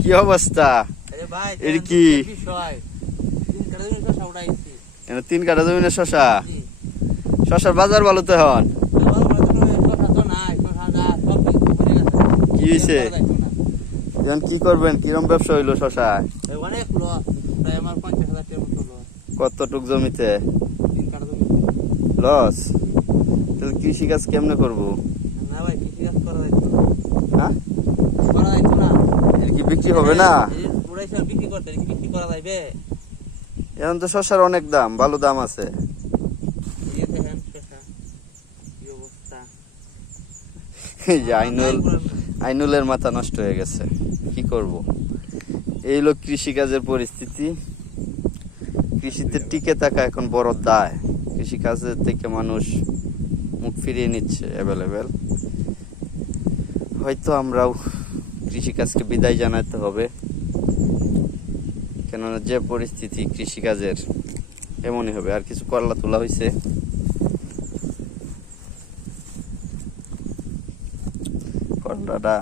কি অবস্থা? এর কি 3 কাঠা জমিনের শশা? শশার বাজার ভালো তো এখন? কি হয়েছে এখন? কি করবেন? কিরম ব্যবসা হইলো শশা? কতটুক জমিতে লস? তাহলে কৃষি কাজ কেমনে করবো? হ্যাঁ, এর কি বিক্রি হবে না? এখন তো শশার অনেক দাম, ভালো দাম আছে। আইনুলের মাথা নষ্ট হয়ে গেছে, কি করব? এই হলো কৃষিকাজের পরিস্থিতি। কৃষিতে টিকে থাকা এখন বড় দায়। কৃষিকাজের থেকে মানুষ মুখ ফিরিয়ে নিচ্ছে অ্যাভেলেবেল। হয়তো আমরাও কৃষিকাজকে বিদায় জানাতে হবে, কেননা যে পরিস্থিতি কৃষিকাজের এমনই হবে। আর কিছু করলা তোলা হয়েছে, করলাটা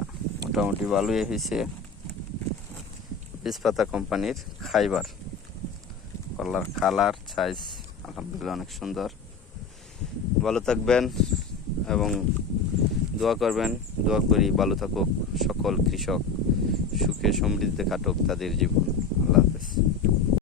মোটামুটি ভালোই হয়েছে। পিসপাতা কোম্পানির খাইবার করলার কালার সাইজ আলহামদুলিল্লাহ অনেক সুন্দর। ভালো থাকবেন এবং দোয়া করবেন। দোয়া করি ভালো থাকুক সকল কৃষক, সুখে সমৃদ্ধিতে কাটুক তাদের জীবন।